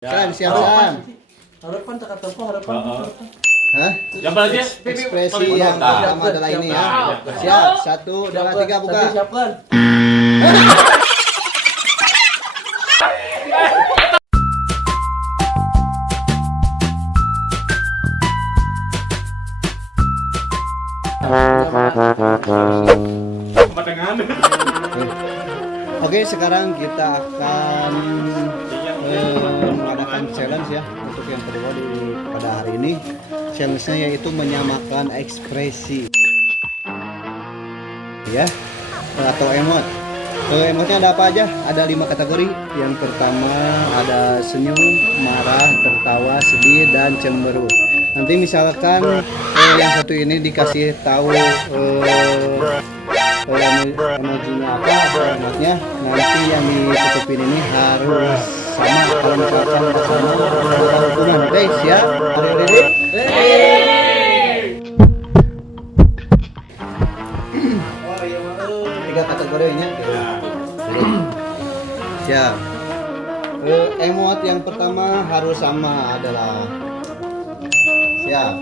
San, siap San. Harapan tak kata apa harapan. Hah? Yang berarti Ekspresi yang pertama adalah ini ya. Siap, 1, 2, 3 buka. Siapkan. Patengan. Oke, sekarang kita akan mengadakan challenge ya untuk yang kedua pada hari ini. Challenge-nya yaitu menyamakan ekspresi ya atau emot. Emotnya ada apa aja? Ada 5 kategori. Yang pertama ada senyum, marah, tertawa, sedih, dan cemberut. Nanti misalkan yang satu ini dikasih tahu emojinya apa atau emotnya, nanti yang ditutupin ini harus sama. Kalau misalkan nggak sama ada hukuman. Oke, siap? Ready? Tiga kategorinya. Siap. Emot yang pertama harus sama adalah siap.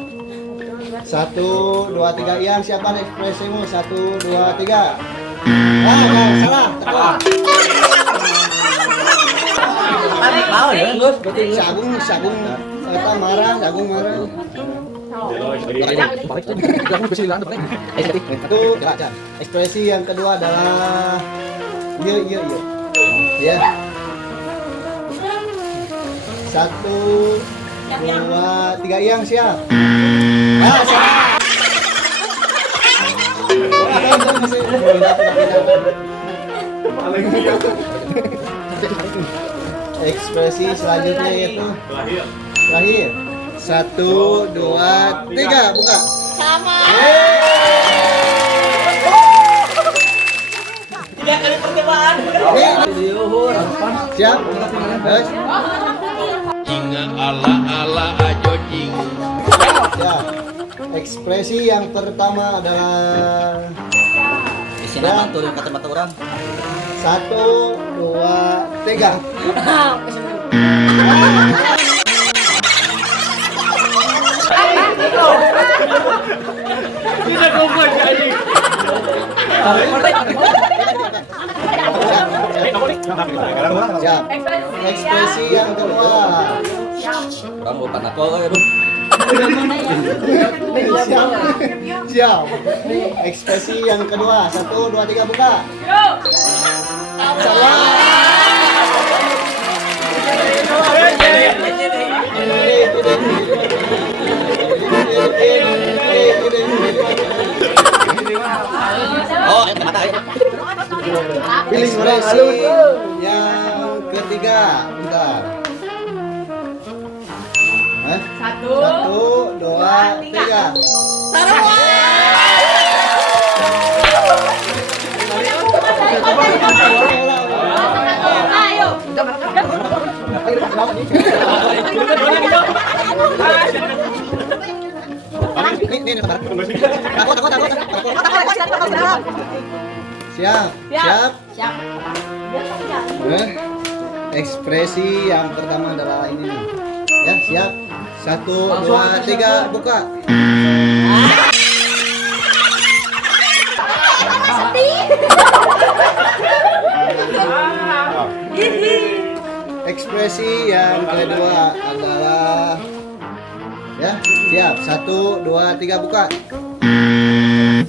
1, 2, 3. Yang siapa ekspresimu? 1, 2, 3. Salah. Mau ya, Gus? Sagung. Kita marah. Itu ekspresi yang kedua adalah iya. Ya. 1, 2, 3. Yang siap. Salah. Ekspresi selanjutnya yaitu lahir. 1, 2, 3 buka. Sama. Tiga kali percobaan. Siap. Terus. Ingat ala ajojing. Siap. Ekspresi yang pertama adalah Di sini mantul kata-kata orang. 1, 2, 3. Kita goblok anjing. Siap. Ekspresi yang kedua. Orang bukan aku. Siap. Ekspresi yang kedua. 1, 2, 3 buka. Salah. Oh, mata. Pilih ekspresi yang ketiga. Bentar. 1, 2, 3. Ayo. Siap. Siap. Ekspresi yang pertama adalah ini nih. Ya, siap. 1, 2, 3 buka. Ekspresi yang kedua adalah ya, siap. 1, 2, 3 buka.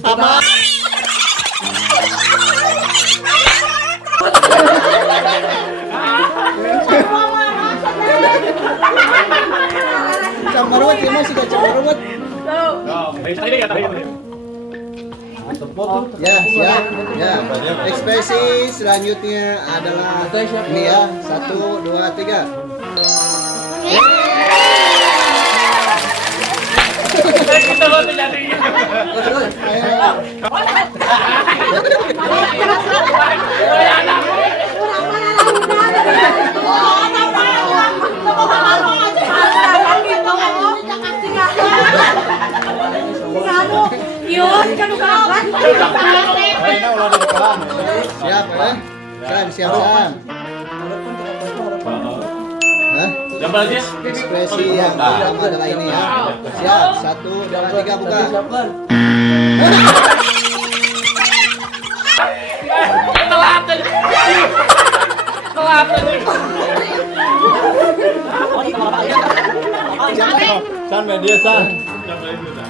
Apa? Cemberut ini sih cemberut. Ya, siap. Ya. Ekspresi selanjutnya adalah ini ya. 1, 2, 3. Kita lo jadi. Siap, San. Siap, San. Hah? Yang Double dis. Ekspresi yang pertama adalah ini ya. Siap, 1, 2, 3 buka. Telat tadi. Telat tadi. San media san.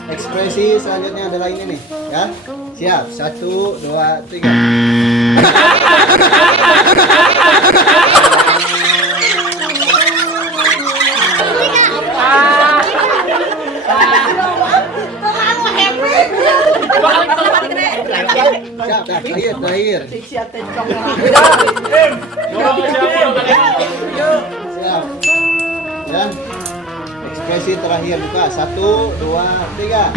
Ekspresi selanjutnya adalah ini nih, ya. Siap, 1, 2, 3. Siap, terakhir. Siap. Ya. Ekspresi terakhir buka. 1, 2, 3.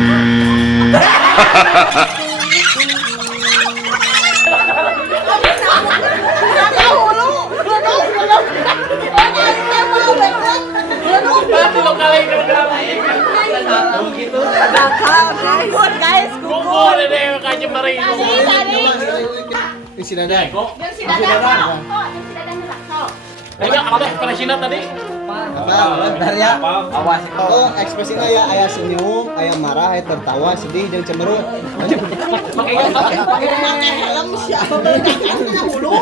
Gugur deh kaji meri. Isi dada. Apa ekspresinya tadi? Apa? Bentar ya. Awas. Oh, ekspresinya ya ayah senyum, ayah marah, ayah tertawa, sedih, dan cemberut. Pakai helm siapa dulu?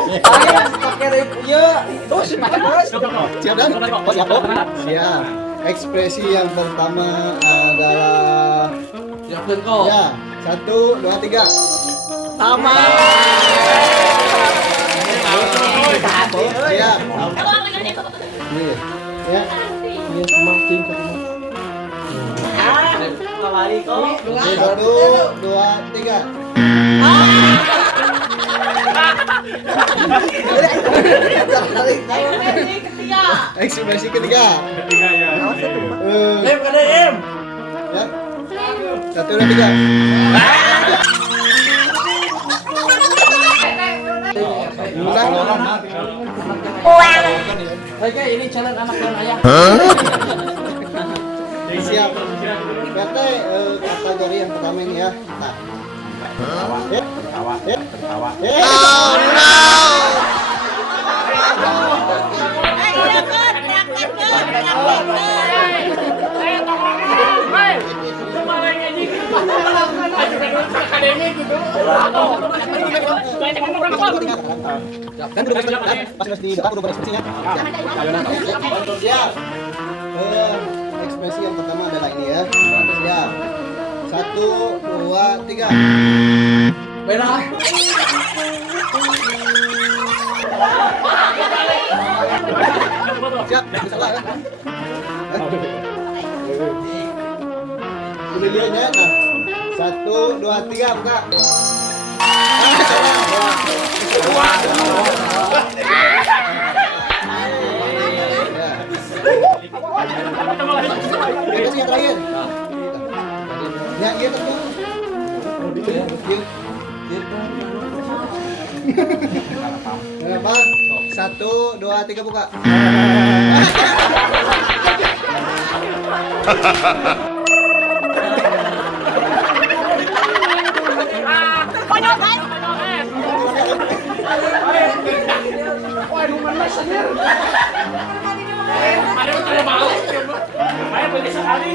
Siap dan? Siap. Ekspresi yang pertama adalah ya, 1, 2, 3. Sama. Siap. Nih, ya. Ini semua tingkat. Kembali kok. 1, 2, 3. Ekspresi ketiga. Ketiga ya. Kada em. Ya. 1, 2, 3. Oke, ini challenge anak dan ayah. Siap. Berarti kategori yang pertama ini ya. Nah. Tertawa. Oh no. Kan udah pas di depan udah berekspresinya. Siap. Ekspresi yang pertama adalah ini ya. Siap. 1, 2, 3. Beda. Siap, salah kan? Udah lihatnya, nah. 1, 2, 3, buka. Itu yang terakhir. Ya, iya teman. Kenapa? 1, 2, 3 buka. Ada yang terlalu malas. Ayo pergi sekali.